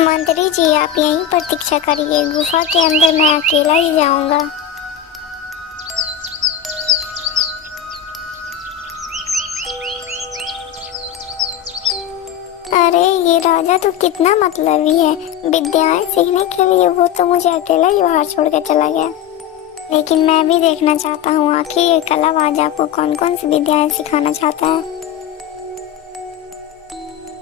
मंत्री जी, आप यहीं प्रतीक्षा करिए, गुफा के अंदर मैं अकेला ही जाऊंगा। अरे ये राजा तो कितना मतलबी है, विद्याएं सीखने के लिए वो तो मुझे अकेला ही बाहर छोड़ के चला गया। लेकिन मैं भी देखना चाहता हूँ आखिर ये कलाबाज आपको कौन कौन सी विद्याएं सिखाना चाहता है।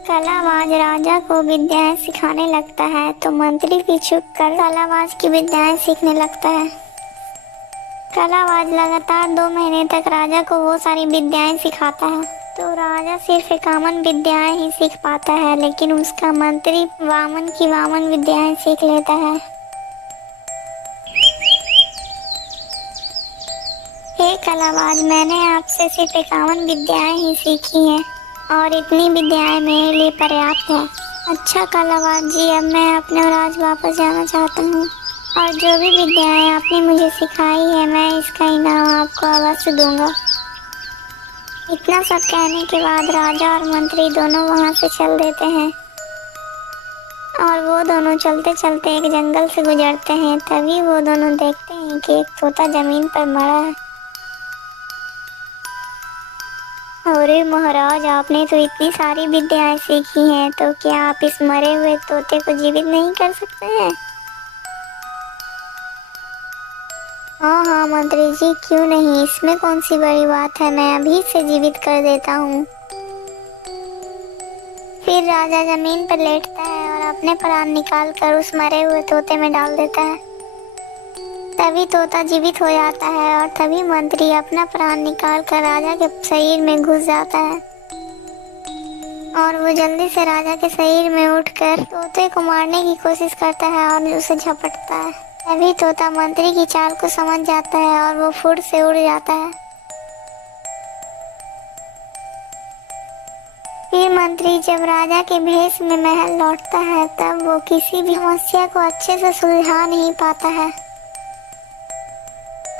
कलाबाज राजा को विद्याएं सिखाने लगता है तो मंत्री भी छुप कर कलाबाज की विद्याएं सीखने लगता है। कलाबाज लगातार 2 महीने तक राजा को वो सारी विद्याएं सिखाता है तो राजा सिर्फ 51 विद्याएं ही सीख पाता है, लेकिन उसका मंत्री वामन की वामन विद्याएं सीख लेता है। हे कलाबाज, मैंने आपसे सिर्फ 51 विद्याएं ही सीखी हैं और इतनी विद्याएं मेरे लिए पर्याप्त है। अच्छा कलाबाज जी, अब मैं अपने राज वापस जाना चाहता हूँ और जो भी विद्याएं आपने मुझे सिखाई है मैं इसका इनाम आपको अवश्य दूंगा। इतना सब कहने के बाद राजा और मंत्री दोनों वहां से चल देते हैं और वो दोनों चलते चलते एक जंगल से गुजरते हैं। तभी वो दोनों देखते हैं कि एक तोता जमीन पर मरा है। अरे महाराज, आपने तो इतनी सारी विद्याएं सीखी हैं, तो क्या आप इस मरे हुए तोते को जीवित नहीं कर सकते हैं? हाँ हाँ मंत्री जी, क्यों नहीं, इसमें कौन सी बड़ी बात है, मैं अभी से जीवित कर देता हूँ। फिर राजा जमीन पर लेटता है और अपने प्राण निकाल कर उस मरे हुए तोते में डाल देता है। तभी तोता जीवित हो जाता है और तभी मंत्री अपना प्राण निकाल कर राजा के शरीर में घुस जाता है और वो जल्दी से राजा के शरीर में उठकर तोते को मारने की कोशिश करता है और उसे झपटता है। तभी तोता मंत्री की चाल को समझ जाता है और वो फुर्र से उड़ जाता है। फिर मंत्री जब राजा के भेष में महल लौटता है तब वो किसी भी समस्या को अच्छे से सुलझा नहीं पाता है।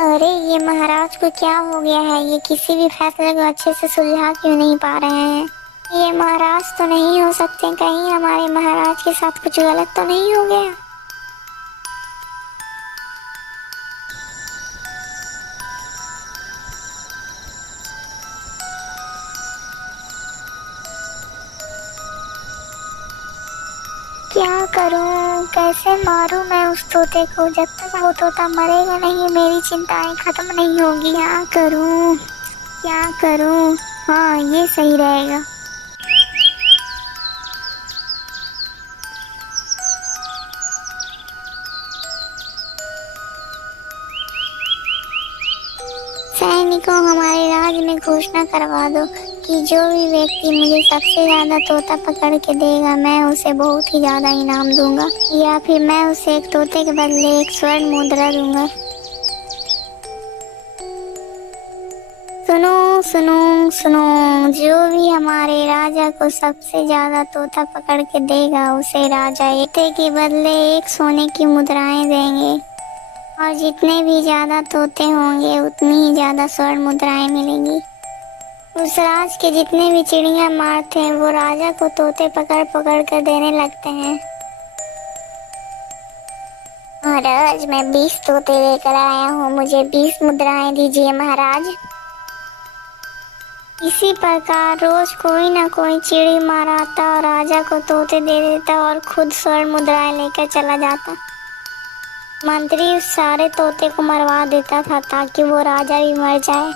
अरे ये महाराज को क्या हो गया है, ये किसी भी फैसले को अच्छे से सुलझा क्यों नहीं पा रहे हैं? ये महाराज तो नहीं हो सकते, कहीं हमारे महाराज के साथ कुछ गलत तो नहीं हो गया? क्या करूं, कैसे मारूं मैं उस तोते को? जब तक वो तोता मरेगा नहीं मेरी चिंताएं खत्म नहीं होगी। क्या करूं, क्या करूं? हाँ ये सही रहेगा। सैनिकों, हमारे राज में घोषणा करवा दो कि जो भी व्यक्ति मुझे सबसे ज्यादा तोता पकड़ के देगा मैं उसे बहुत ही ज्यादा इनाम दूंगा, या फिर मैं उसे एक तोते के बदले एक स्वर्ण मुद्रा दूंगा। सुनो सुनो सुनो, जो भी हमारे राजा को सबसे ज्यादा तोता पकड़ के देगा उसे राजा तोते के बदले एक सोने की मुद्राएं देंगे और जितने भी ज्यादा तोते होंगे उतनी ही ज्यादा स्वर्ण मुद्राएं मिलेंगी। उस राज के जितने भी चिड़िया मारते हैं वो राजा को तोते पकड़ पकड़ कर देने लगते हैं। महाराज, मैं 20 तोते लेकर आया हूँ, मुझे 20 मुद्राएं दीजिए महाराज। इसी प्रकार रोज कोई ना कोई चिड़ी माराता और राजा को तोते दे देता और खुद स्वर्ण मुद्राएं लेकर चला जाता। मंत्री उस सारे तोते को मरवा देता था ताकि वो राजा भी मर जाए।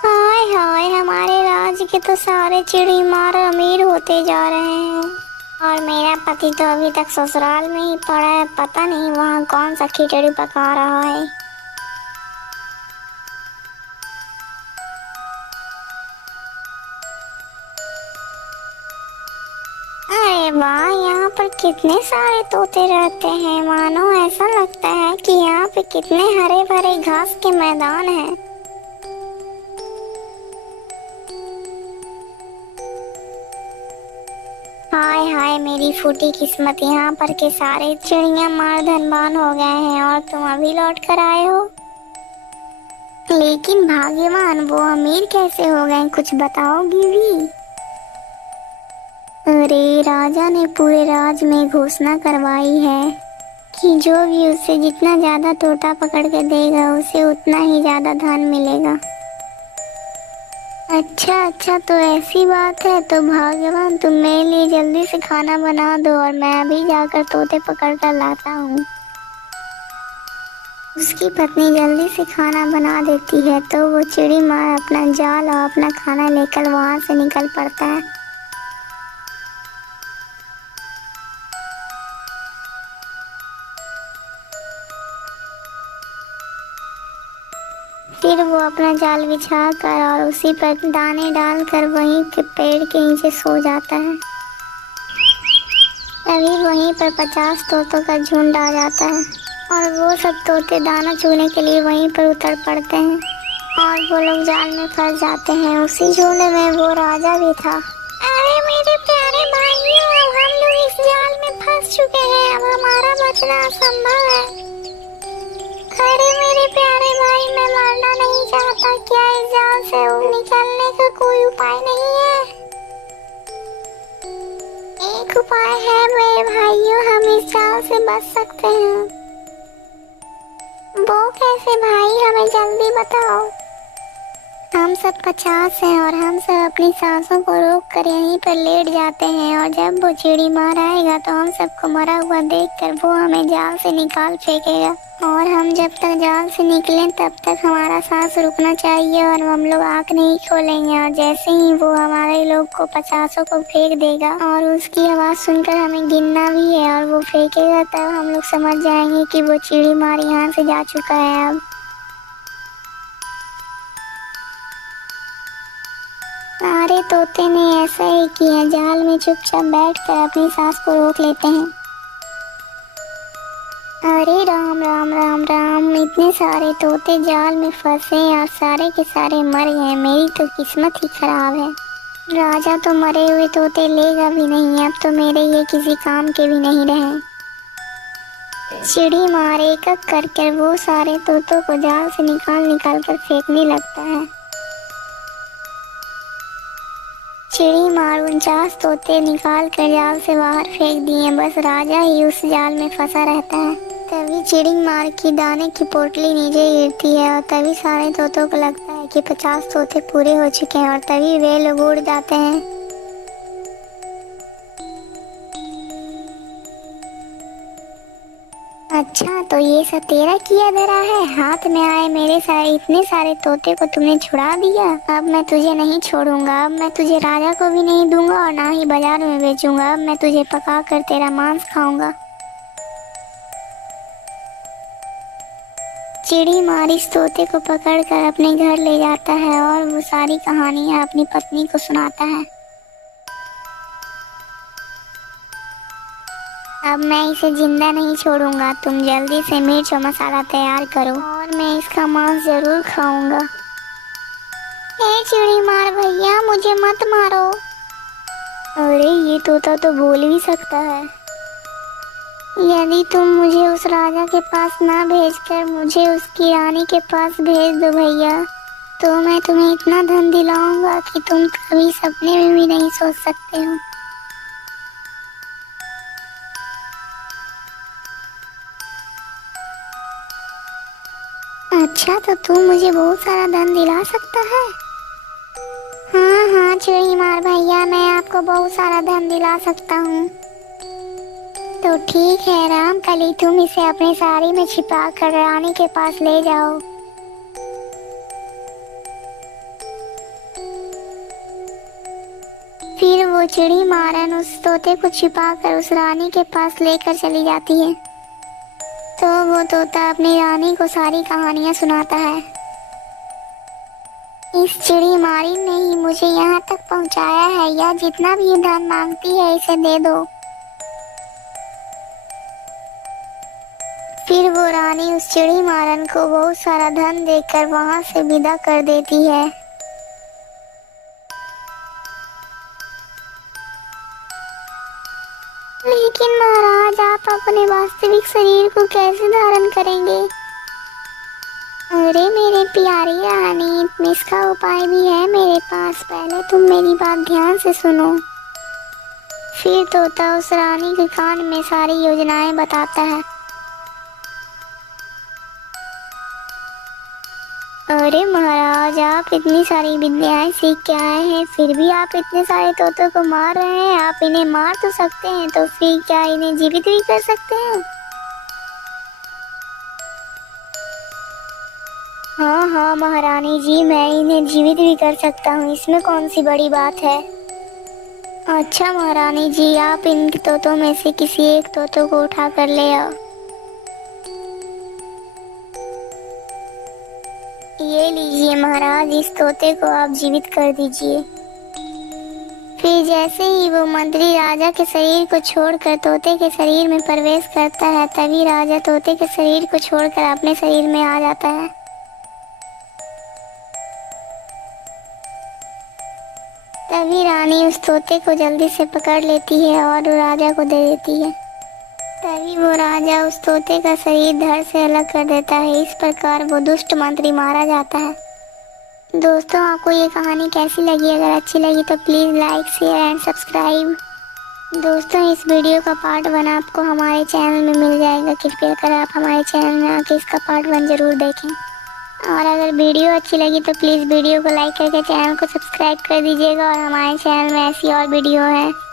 हाय हाय, हमारे राज्य के तो सारे चिड़ी मार अमीर होते जा रहे हैं और मेरा पति तो अभी तक ससुराल में ही पड़ा है, पता नहीं वहाँ कौन सा खिचड़ी पका रहा है। अरे वाह, यहाँ पर कितने सारे तोते रहते हैं, मानो ऐसा लगता है कि यहाँ पे कितने हरे भरे घास के मैदान हैं। हाय हाय मेरी फूटी किस्मत, यहाँ पर के सारे चिड़िया मार धनवान हो गए हैं और तुम अभी लौट कर आए हो। लेकिन भाग्यवान वो अमीर कैसे हो गए, कुछ बताओगी भी? अरे राजा ने पूरे राज में घोषणा करवाई है कि जो भी उससे जितना ज्यादा तोता पकड़ के देगा उसे उतना ही ज्यादा धन मिलेगा। अच्छा अच्छा, तो ऐसी बात है। तो भाग्यवान तुम मेरे लिए जल्दी से खाना बना दो और मैं अभी जाकर तोते पकड़ कर लाता हूँ। उसकी पत्नी जल्दी से खाना बना देती है तो वो चिड़ी मार अपना जाल और अपना खाना लेकर वहां से निकल पड़ता है। फिर वो अपना जाल बिछा कर और उसी पर दाने डालकर वहीं के पेड़ के नीचे सो जाता है। तभी वहीं पर 50 तोतों का झुंड आ जाता है और वो सब तोते दाना चुगने के लिए वहीं पर उतर पड़ते हैं और वो लोग जाल में फंस जाते हैं। उसी झुंड में वो राजा भी था। अरे मेरे प्यारे भाइयों, अब हम लोग इस जाल में फंस चुके हैं, अब हमारा बचना असंभव है। अरे मेरे प्यारे भाई, मैं मरना नहीं चाहता, क्या इस जाल से निकलने का कोई उपाय नहीं है? एक उपाय है मेरे भाइयों, हम इस जाल से बच सकते हैं। वो कैसे भाई, हमें जल्दी बताओ। हम सब 50 हैं और हम सब अपनी सांसों को रोक कर यहीं पर लेट जाते हैं और जब वो चिड़ी मार आएगा तो हम सबको मरा हुआ देखकर वो हमें जाल से निकाल फेंकेगा और हम जब तक जाल से निकलें तब तक हमारा सांस रुकना चाहिए और हम लोग आँख नहीं खोलेंगे और जैसे ही वो हमारे लोग को 50 को फेंक देगा और उसकी आवाज़ सुनकर हमें गिनना भी है और वो फेंकेगा तब हम लोग समझ जाएंगे कि वो चिड़ी मार यहाँ से जा चुका है। अब सारे तोते ने ऐसा ही किया, जाल में चुपचाप बैठकर अपनी सांस को रोक लेते हैं। अरे राम राम राम राम, इतने सारे तोते जाल में फंसे और सारे के सारे मर गए। मेरी तो किस्मत ही खराब है। राजा तो मरे हुए तोते लेगा भी नहीं, अब तो मेरे ये किसी काम के भी नहीं रहे। चिड़ी मार एक एक करके वो सारे तोतों को जाल से निकाल कर फेंकने लगता है। चिड़ी मार 49 तोते निकाल कर जाल से बाहर फेंक दिए, बस राजा ही उस जाल में फंसा रहता है। तभी चिड़ी मार की दाने की पोटली नीचे गिरती है और तभी सारे तोतों को लगता है कि 50 तोते पूरे हो चुके हैं और तभी वे लोग उड़ जाते हैं। अच्छा, तो ये सब तेरा किया धरा है? हाथ में आए मेरे सारे इतने सारे तोते को तुमने छुड़ा दिया। अब मैं तुझे नहीं छोड़ूंगा, अब मैं तुझे राजा को भी नहीं दूंगा और ना ही बाजार में बेचूंगा। अब मैं तुझे पका कर तेरा मांस खाऊंगा। चिड़ी मार इस तोते को पकड़कर अपने घर ले जाता है और वो सारी कहानियां अपनी पत्नी को सुनाता है। अब मैं इसे जिंदा नहीं छोड़ूंगा, तुम जल्दी से मिर्च और मसाला तैयार करो और मैं इसका मांस जरूर खाऊंगा। ए चिड़ी मार भैया, मुझे मत मारो। अरे ये तोता तो बोल भी सकता है। यदि तुम मुझे उस राजा के पास ना भेजकर मुझे उसकी रानी के पास भेज दो भैया, तो मैं तुम्हें इतना धन दिलाऊंगा कि तुम कभी सपने में भी नहीं सोच सकते हो। अच्छा, तो तू मुझे बहुत सारा धन दिला सकता है? हाँ हाँ चिड़ी मार भैया, मैं आपको बहुत सारा धन दिला सकता हूँ। तो ठीक है राम कली, तुम इसे अपने साड़ी में छिपा कर रानी के पास ले जाओ। फिर वो चिड़ी मारन उस तोते को छिपा कर उस रानी के पास लेकर चली जाती है। तो वो तोता अपनी रानी को सारी कहानियां सुनाता है। इस चिड़ी मारी ने ही मुझे यहाँ तक पहुँचाया है, या जितना भी धन मांगती है इसे दे दो। फिर वो रानी उस चिड़ी मारन को बहुत सारा धन देकर वहां से विदा कर देती है। लेकिन महाराज, आप अपने वास्तविक शरीर को कैसे धारण करेंगे? अरे मेरे प्यारी रानी, इसका उपाय भी है मेरे पास। पहले तुम मेरी बात ध्यान से सुनो। फिर तोता उस रानी के कान में सारी योजनाएं बताता है। अरे महाराज, आप इतनी सारी विद्याएं सीख के आए हैं, फिर भी आप इतने सारे तोतों को मार रहे हैं। आप इन्हें मार तो सकते हैं, तो फिर क्या इन्हें जीवित भी कर सकते हैं? हाँ हाँ महारानी जी, मैं इन्हें जीवित भी कर सकता हूँ, इसमें कौन सी बड़ी बात है। अच्छा महारानी जी, आप इन तोतों में से किसी एक तोतों को उठा कर ले आओ। ये लीजिए महाराज, इस तोते को आप जीवित कर दीजिए। फिर जैसे ही वो मंत्री राजा के शरीर को छोड़कर तोते के शरीर में प्रवेश करता है, तभी राजा तोते के शरीर को छोड़कर अपने शरीर में आ जाता है। तभी रानी उस तोते को जल्दी से पकड़ लेती है और राजा को दे देती है। तभी वो राजा उस तोते का शरीर धड़ से अलग कर देता है। इस प्रकार वो दुष्ट मंत्री मारा जाता है। दोस्तों, आपको ये कहानी कैसी लगी? अगर अच्छी लगी तो please like, share and subscribe. दोस्तों, इस वीडियो का पार्ट 1 आपको हमारे चैनल में मिल जाएगा। कृपया कर आप हमारे चैनल में आके इसका पार्ट 1 ज़रूर देखें। और अगर वीडियो अच्छी लगी तो प्लीज़ वीडियो को लाइक करके चैनल को सब्सक्राइब कर दीजिएगा। और हमारे चैनल में ऐसी और वीडियो है